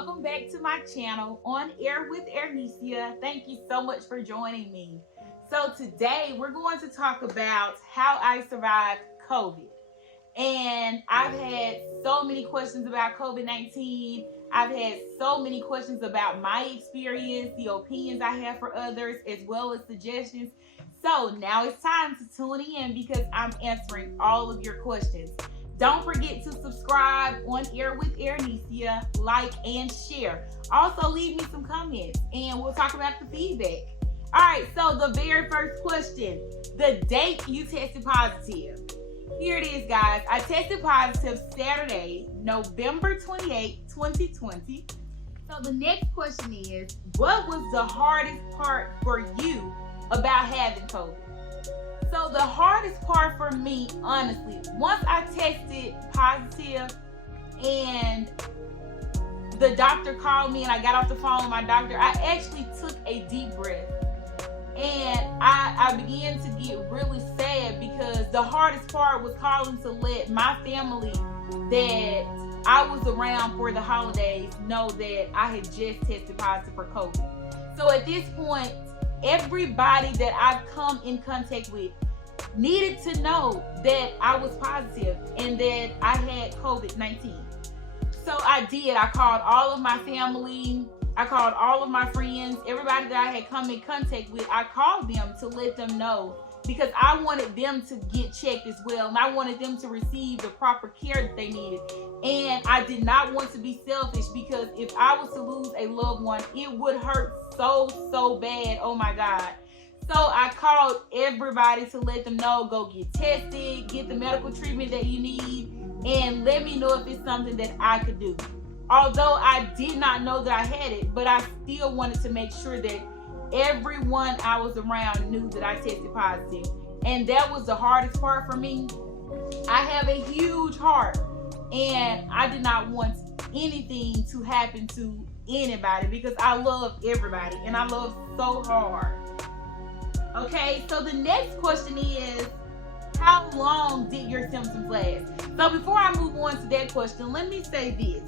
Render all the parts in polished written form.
welcome back to my channel, On Air with AIRnecia. Thank you so much for joining me. So today we're going to talk about how I survived COVID. And I've had so many questions about COVID-19. I've had so many questions about my experience, the opinions I have for others, as well as suggestions. So now it's time to tune in because I'm answering all of your questions. Don't forget to subscribe On Air with AIRnecia, like and share. Also leave me some comments and we'll talk about the feedback. All right, so the very first question, the date you tested positive. Here it is, guys. I tested positive Saturday, November 28, 2020. So the next question is, what was the hardest part for you about having COVID? So the hardest part for me, honestly, once I tested positive and the doctor called me and I got off the phone with my doctor, I actually took a deep breath. And I began to get really sad because the hardest part was calling to let my family that I was around for the holidays know that I had just tested positive for COVID. So at this point, everybody that I've come in contact with needed to know that I was positive and that I had COVID-19. So I did. I called all of my family. I called all of my friends, everybody that I had come in contact with. I called them to let them know because I wanted them to get checked as well. And I wanted them to receive the proper care that they needed. And I did not want to be selfish because if I was to lose a loved one, it would hurt so bad. Oh my God. So I called everybody to let them know, go get tested, get the medical treatment that you need, and let me know if it's something that I could do. Although I did not know that I had it, but I still wanted to make sure that everyone I was around knew that I tested positive. And that was the hardest part for me. I have a huge heart and I did not want anything to happen to anybody because I love everybody and I love so hard. Okay, so the next question is, how long did your symptoms last? So before I move on to that question, let me say this.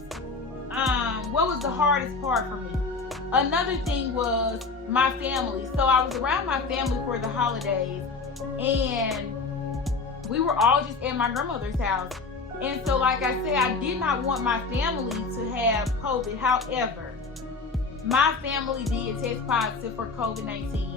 What was the hardest part for me? Another thing was my family. So I was around my family for the holidays and we were all just at my grandmother's house. And so like I said, I did not want my family to have COVID. However, my family did test positive for COVID-19.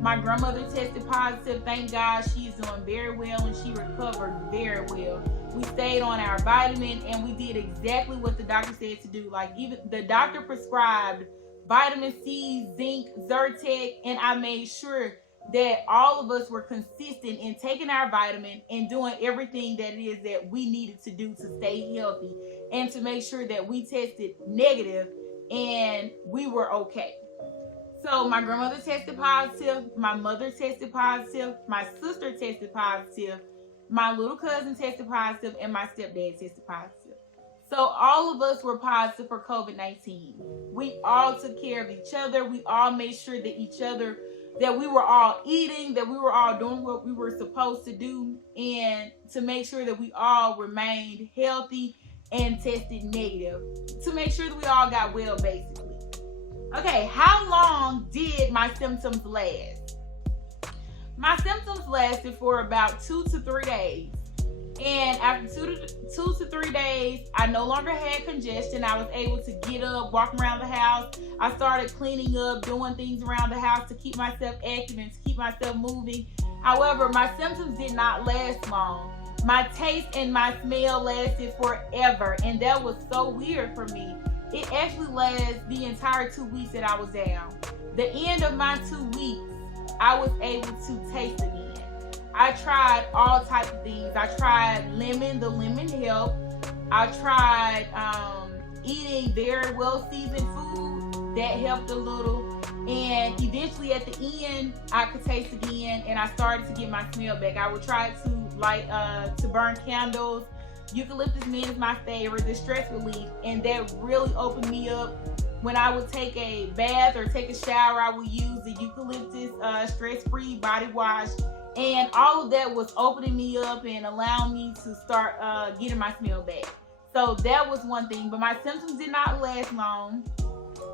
My grandmother tested positive. Thank God she is doing very well and she recovered very well. We stayed on our vitamin and we did exactly what the doctor said to do. Like even the doctor prescribed vitamin C, zinc, Zyrtec, and I made sure that all of us were consistent in taking our vitamin and doing everything that it is that we needed to do to stay healthy and to make sure that we tested negative and we were okay. So my grandmother tested positive, my mother tested positive, my sister tested positive, my little cousin tested positive, and my stepdad tested positive. So all of us were positive for COVID-19. We all took care of each other. We all made sure that we were all eating, that we were all doing what we were supposed to do, and to make sure that we all remained healthy and tested negative, to make sure that we all got well, basically. Okay, how long did my symptoms last? My symptoms lasted for about 2 to 3 days. And after 2 to 3 days, I no longer had congestion. I was able to get up, walk around the house. I started cleaning up, doing things around the house to keep myself active and to keep myself moving. However, my symptoms did not last long. My taste and my smell lasted forever, and that was so weird for me. It actually lasted the entire 2 weeks that I was down. The end of my 2 weeks, I was able to taste again. I tried all types of things. I tried lemon, the lemon helped. I tried eating very well seasoned food, that helped a little. And eventually at the end, I could taste again and I started to get my smell back. I would try to burn candles. Eucalyptus mint is my favorite, the stress relief, and that really opened me up. When I would take a bath or take a shower, I would use the eucalyptus stress-free body wash, and all of that was opening me up and allowing me to start getting my smell back. So that was one thing, but my symptoms did not last long.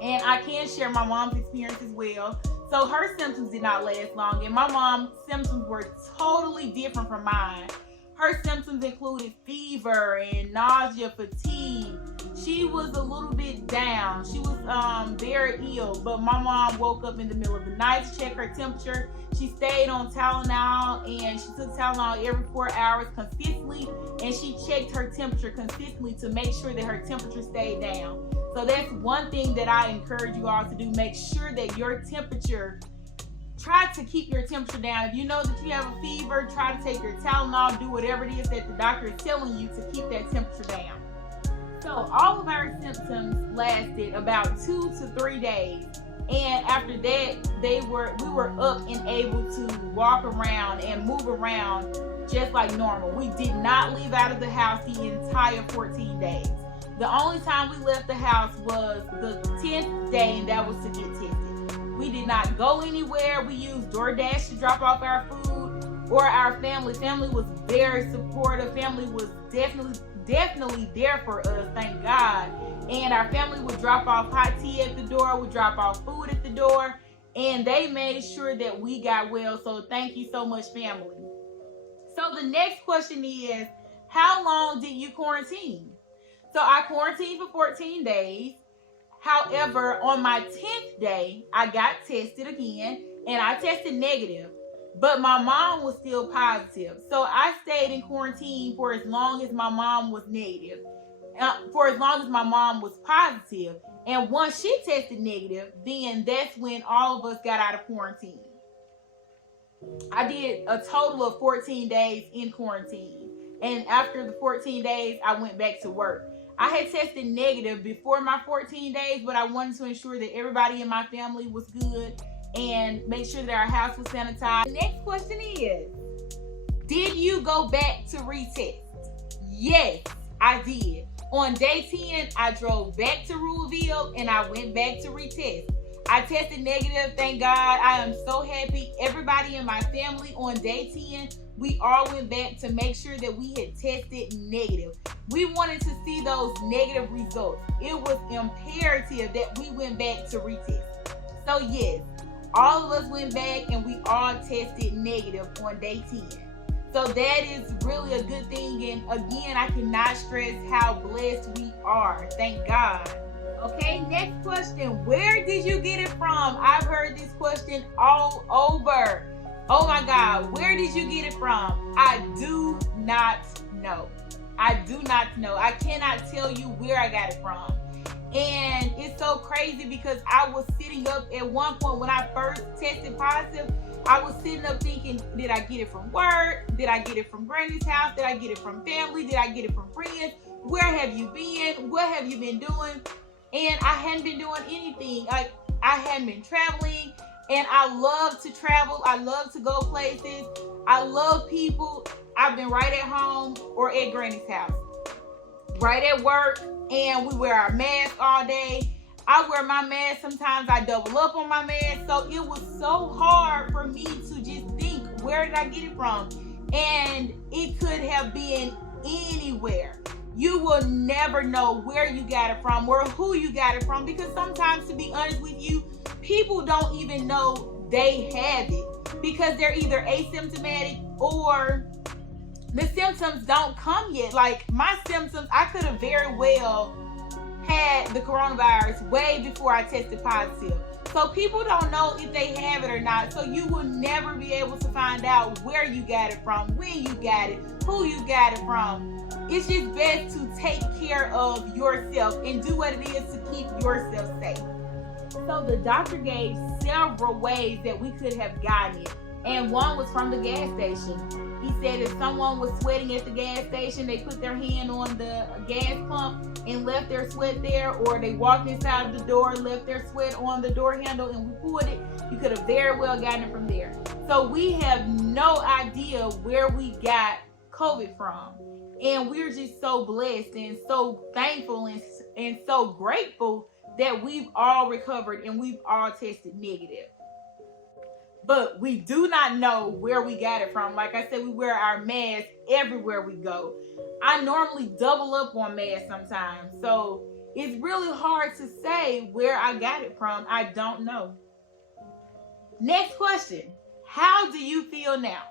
And I can share my mom's experience as well. So her symptoms did not last long, and my mom's symptoms were totally different from mine. Her symptoms included fever and nausea, fatigue. She was a little bit down. She was very ill, but my mom woke up in the middle of the night to check her temperature. She stayed on Tylenol, and she took Tylenol every 4 hours consistently, and she checked her temperature consistently to make sure that her temperature stayed down. So that's one thing that I encourage you all to do. Make sure that your temperature, try to keep your temperature down. If you know that you have a fever, try to take your Tylenol, do whatever it is that the doctor is telling you to keep that temperature down. So all of our symptoms lasted about 2 to 3 days. And after that, we were up and able to walk around and move around just like normal. We did not leave out of the house the entire 14 days. The only time we left the house was the 10th day, and that was to get tested. We did not go anywhere. We used DoorDash to drop off our food, or our family. Family was very supportive. Family was definitely there for us, thank God. And our family would drop off hot tea at the door, would drop off food at the door, and they made sure that we got well. So thank you so much, family. So the next question is, how long did you quarantine? So I quarantined for 14 days. However, on my 10th day, I got tested again, and I tested negative. But my mom was still positive. So I stayed in quarantine for as long as my mom was negative. For as long as my mom was positive. And once she tested negative, then that's when all of us got out of quarantine. I did a total of 14 days in quarantine. And after the 14 days, I went back to work. I had tested negative before my 14 days, but I wanted to ensure that everybody in my family was good and make sure that our house was sanitized. The next question is, did you go back to retest? Yes, I did. On day 10, I drove back to Louisville and I went back to retest. I tested negative, thank God. I am so happy. Everybody in my family on day 10, we all went back to make sure that we had tested negative. We wanted to see those negative results. It was imperative that we went back to retest. So yes, all of us went back and we all tested negative on day 10. So that is really a good thing. And again, I cannot stress how blessed we are. Thank God. Okay, next question. Where did you get it from? I've heard this question all over. Oh my God, where did you get it from? I do not know. I do not know. I cannot tell you where I got it from. And it's so crazy because I was sitting up at one point when I first tested positive. I was sitting up thinking, did I get it from work? Did I get it from Granny's house? Did I get it from family? Did I get it from friends? Where have you been? What have you been doing? And I hadn't been doing anything. Like, I hadn't been traveling. And I love to travel. I love to go places. I love people. I've been right at home or at Granny's house. Right at work. And we wear our mask all day. I wear my mask. Sometimes I double up on my mask. So it was so hard for me to just think, where did I get it from? And it could have been anywhere. You will never know where you got it from or who you got it from, because sometimes, to be honest with you, people don't even know they have it because they're either asymptomatic or the symptoms don't come yet. Like my symptoms, I could have very well had the coronavirus way before I tested positive. So people don't know if they have it or not. So you will never be able to find out where you got it from, when you got it, who you got it from. It's just best to take care of yourself and do what it is to keep yourself safe. So the doctor gave several ways that we could have gotten it. And one was from the gas station. He said if someone was sweating at the gas station, they put their hand on the gas pump and left their sweat there, or they walked inside of the door, left their sweat on the door handle, and we pulled it. You could have very well gotten it from there. So we have no idea where we got COVID from. And we're just so blessed and so thankful and so grateful that we've all recovered and we've all tested negative. but we do not know where we got it from. Like I said, we wear our mask everywhere we go. I normally double up on masks sometimes, so it's really hard to say where I got it from. I don't know. Next question. How do you feel now?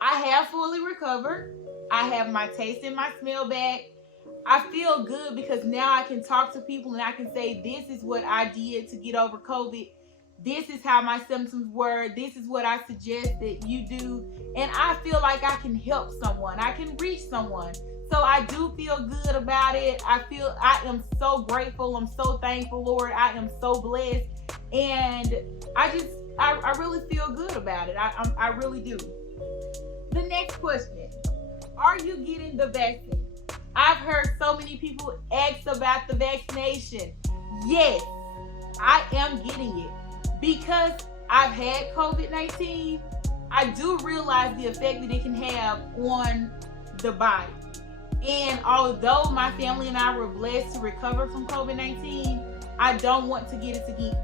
I have fully recovered. I have my taste and my smell back. I feel good because now I can talk to people and I can say, this is what I did to get over COVID. This is how my symptoms were. This is what I suggest that you do. And I feel like I can help someone. I can reach someone. So I do feel good about it. I am so grateful. I'm so thankful, Lord. I am so blessed. And I really feel good about it. I really do. The next question. Are you getting the vaccine? I've heard so many people ask about the vaccination. Yes, I am getting it. Because I've had COVID-19, I do realize the effect that it can have on the body. And although my family and I were blessed to recover from COVID-19, I don't want to get it again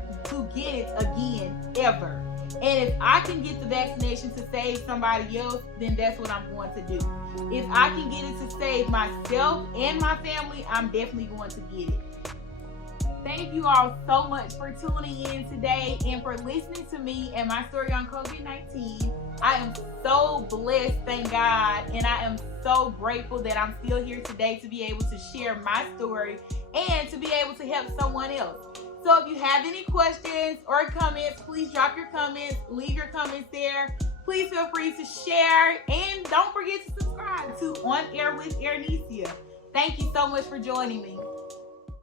ever. And if I can get the vaccination to save somebody else, then that's what I'm going to do. If I can get it to save myself and my family, I'm definitely going to get it. Thank you all so much for tuning in today and for listening to me and my story on COVID-19. I am so blessed, thank God, and I am so grateful that I'm still here today to be able to share my story and to be able to help someone else. So if you have any questions or comments, please drop your comments, leave your comments there. Please feel free to share and don't forget to subscribe to On Air with AIRnecia. Thank you so much for joining me.